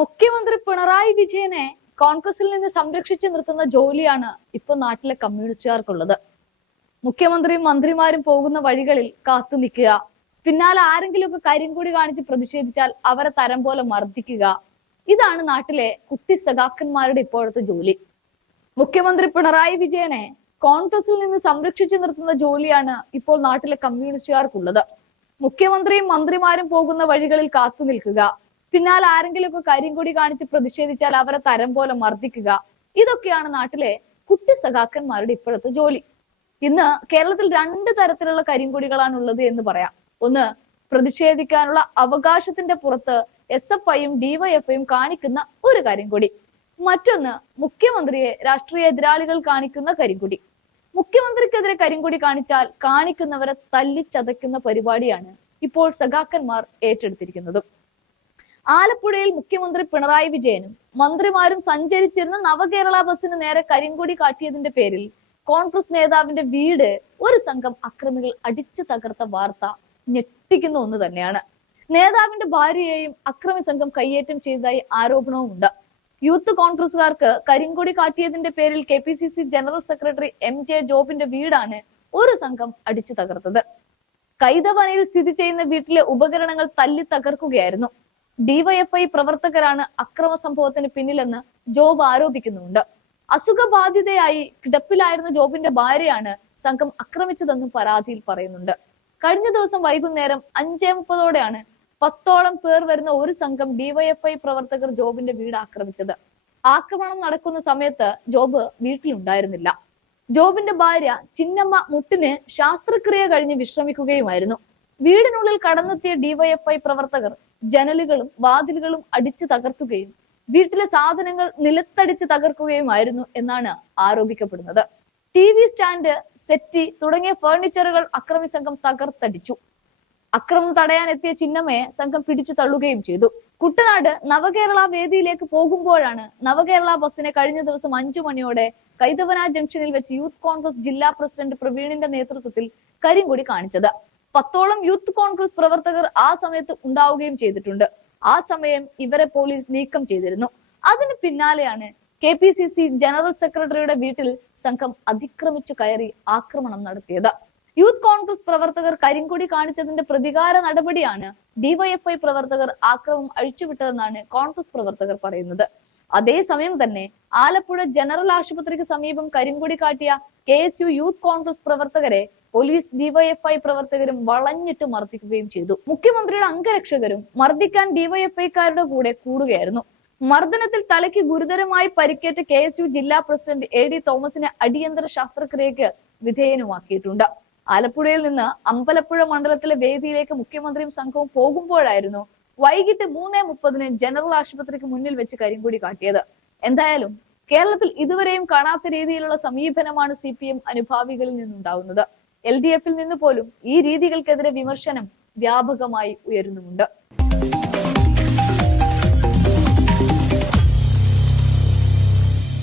മുഖ്യമന്ത്രി പിണറായി വിജയനെ കോൺഗ്രസിൽ നിന്ന് സംരക്ഷിച്ചു നിർത്തുന്ന ജോലിയാണ് ഇപ്പൊ നാട്ടിലെ കമ്മ്യൂണിസ്റ്റുകാർക്കുള്ളത്. മുഖ്യമന്ത്രിയും മന്ത്രിമാരും പോകുന്ന വഴികളിൽ കാത്തു നിൽക്കുക. പിന്നാലെ ആരെങ്കിലുമൊക്കെ കരിങ്കൂടി കാണിച്ച് പ്രതിഷേധിച്ചാൽ അവരെ തരം പോലെ മർദ്ദിക്കുക. ഇതാണ് നാട്ടിലെ കുട്ടി സഖാക്കന്മാരുടെ ഇപ്പോഴത്തെ ജോലി. മുഖ്യമന്ത്രി പിണറായി വിജയനെ കോൺഗ്രസിൽ നിന്ന് സംരക്ഷിച്ചു നിർത്തുന്ന ജോലിയാണ് ഇപ്പോൾ നാട്ടിലെ കമ്മ്യൂണിസ്റ്റുകാർക്കുള്ളത്. മുഖ്യമന്ത്രിയും മന്ത്രിമാരും പോകുന്ന വഴികളിൽ കാത്തു നിൽക്കുക. പിന്നാലെ ആരെങ്കിലുമൊക്കെ കരിങ്കൊടി കാണിച്ച് പ്രതിഷേധിച്ചാൽ അവരെ തരം പോലെ മർദ്ദിക്കുക. ഇതൊക്കെയാണ് നാട്ടിലെ കുട്ടി സഖാക്കന്മാരുടെ ഇപ്പോഴത്തെ ജോലി. ഇന്ന് കേരളത്തിൽ രണ്ട് തരത്തിലുള്ള കരിങ്കുടികളാണ് ഉള്ളത് എന്ന് പറയാം. ഒന്ന് പ്രതിഷേധിക്കാനുള്ള അവകാശത്തിന്റെ പുറത്ത് എസ് എഫ് ഐയും ഡിവൈഎഫ്ഐയും കാണിക്കുന്ന ഒരു കരിങ്കൊടി മറ്റൊന്ന് മുഖ്യമന്ത്രിയെ രാഷ്ട്രീയ എതിരാളികൾ കാണിക്കുന്ന കരിങ്കുടി മുഖ്യമന്ത്രിക്കെതിരെ കരിങ്കുടി കാണിച്ചാൽ കാണിക്കുന്നവരെ തല്ലിച്ചതയ്ക്കുന്ന പരിപാടിയാണ് ഇപ്പോൾ സഖാക്കന്മാർ ഏറ്റെടുത്തിരിക്കുന്നതും. ആലപ്പുഴയിൽ മുഖ്യമന്ത്രി പിണറായി വിജയനും മന്ത്രിമാരും സഞ്ചരിച്ചിരുന്ന നവകേരള ബസ്സിന് നേരെ കരിങ്കൊടി കാട്ടിയതിന്റെ പേരിൽ കോൺഗ്രസ് നേതാവിന്റെ വീട് ഒരു സംഘം അക്രമികൾ അടിച്ചു തകർത്ത വാർത്ത ഞെട്ടിക്കുന്ന ഒന്ന് തന്നെയാണ്. നേതാവിന്റെ ഭാര്യയെയും അക്രമി സംഘം കയ്യേറ്റം ചെയ്തതായി ആരോപണവുമുണ്ട് യൂത്ത് കോൺഗ്രസുകാർക്ക് കരിങ്കൊടി കാട്ടിയതിന്റെ പേരിൽ K P C C general secretary M J ജോബിന്റെ വീടാണ് ഒരു സംഘം അടിച്ചു തകർത്തത്. കൈതവനയിൽ സ്ഥിതി ചെയ്യുന്ന വീട്ടിലെ ഉപകരണങ്ങൾ തല്ലി തകർക്കുകയായിരുന്നു. ഡിവൈഎഫ്ഐ പ്രവർത്തകരാണ് അക്രമ സംഭവത്തിന് പിന്നിലെന്ന് ജോബ് ആരോപിക്കുന്നുണ്ട്. അസുഖബാധിതയായി കിടപ്പിലായിരുന്ന ജോബിന്റെ ഭാര്യയാണ് സംഘം ആക്രമിച്ചതെന്നും പരാതിയിൽ പറയുന്നുണ്ട്. കഴിഞ്ഞ ദിവസം വൈകുന്നേരം അഞ്ചേ മുപ്പതോടെയാണ് പത്തോളം പേർ വരുന്ന ഒരു സംഘം ഡിവൈഎഫ്ഐ പ്രവർത്തകർ ജോബിന്റെ വീട് ആക്രമിച്ചത്. ആക്രമണം നടക്കുന്ന സമയത്ത് ജോബ് വീട്ടിലുണ്ടായിരുന്നില്ല. ജോബിന്റെ ഭാര്യ ചിന്നമ്മ മുട്ടിന് ശാസ്ത്രക്രിയ കഴിഞ്ഞ് വിശ്രമിക്കുകയുമായിരുന്നു. വീടിനുള്ളിൽ കടന്നെത്തിയ ഡിവൈഎഫ്ഐ പ്രവർത്തകർ ജനലുകളും വാതിലുകളും അടിച്ചു തകർത്തുകയും വീട്ടിലെ സാധനങ്ങൾ നിലത്തടിച്ച് തകർക്കുകയുമായിരുന്നു എന്നാണ് ആരോപിക്കപ്പെടുന്നത്. ടി വി സ്റ്റാൻഡ് സെറ്റി തുടങ്ങിയ ഫേർണിച്ചറുകൾ അക്രമി സംഘം തകർത്തടിച്ചു. അക്രമം തടയാൻ എത്തിയ ചിഹ്നമയെ സംഘം പിടിച്ചു തള്ളുകയും ചെയ്തു. കുട്ടനാട് നവകേരള വേദിയിലേക്ക് പോകുമ്പോഴാണ് നവകേരള ബസ്സിനെ കഴിഞ്ഞ ദിവസം അഞ്ചു മണിയോടെ കൈതവന ജംഗ്ഷനിൽ വെച്ച് യൂത്ത് കോൺഗ്രസ് ജില്ലാ പ്രസിഡന്റ് പ്രവീണിന്റെ നേതൃത്വത്തിൽ കരിങ്കൊടി കാണിച്ചത്. പത്തോളം യൂത്ത് കോൺഗ്രസ് പ്രവർത്തകർ ആ സമയത്ത് ഉണ്ടാവുകയും ചെയ്തിട്ടുണ്ട്. ആ സമയം ഇവരെ പോലീസ് നീക്കം ചെയ്തിരുന്നു. അതിന് പിന്നാലെയാണ് K P C C general സെക്രട്ടറിയുടെ വീട്ടിൽ സംഘം അതിക്രമിച്ചു കയറി ആക്രമണം നടത്തിയത്. യൂത്ത് കോൺഗ്രസ് പ്രവർത്തകർ കരിങ്കൊടി കാണിച്ചതിന്റെ പ്രതികാര നടപടിയാണ് ഡിവൈഎഫ്ഐ പ്രവർത്തകർ ആക്രമം അഴിച്ചുവിട്ടതെന്നാണ് കോൺഗ്രസ് പ്രവർത്തകർ പറയുന്നത്. അതേസമയം തന്നെ ആലപ്പുഴ ജനറൽ ആശുപത്രിക്ക് സമീപം കരിങ്കൊടി കാട്ടിയ കെ യൂത്ത് കോൺഗ്രസ് പ്രവർത്തകരെ പോലീസ് ഡിവൈഎഫ്ഐ പ്രവർത്തകരും വളഞ്ഞിട്ട് മർദ്ദിക്കുകയും ചെയ്തു. മുഖ്യമന്ത്രിയുടെ അംഗരക്ഷകരും മർദ്ദിക്കാൻ ഡിവൈഎഫ്ഐക്കാരുടെ കൂടെ കൂടുകയായിരുന്നു. മർദ്ദനത്തിൽ തലയ്ക്ക് ഗുരുതരമായി പരിക്കേറ്റ കെ എസ് യു ജില്ലാ പ്രസിഡന്റ് എ ഡി തോമസിനെ അടിയന്തര ശസ്ത്രക്രിയക്ക് വിധേയനുമാക്കിയിട്ടുണ്ട്. ആലപ്പുഴയിൽ നിന്ന് അമ്പലപ്പുഴ മണ്ഡലത്തിലെ വേദിയിലേക്ക് മുഖ്യമന്ത്രിയും സംഘവും പോകുമ്പോഴായിരുന്നു വൈകിട്ട് മൂന്നേ മുപ്പതിന് ജനറൽ ആശുപത്രിക്ക് മുന്നിൽ വെച്ച് കരിങ്കൊടി കാട്ടിയത്. എന്തായാലും കേരളത്തിൽ ഇതുവരെയും കാണാത്ത രീതിയിലുള്ള സമീപനമാണ് സി പി എം അനുഭാവികളിൽ നിന്നുണ്ടാകുന്നത് എൽ ഡി എഫിൽ നിന്ന് പോലും ഈ രീതികൾക്കെതിരെ വിമർശനം വ്യാപകമായി ഉയരുന്നുമുണ്ട്.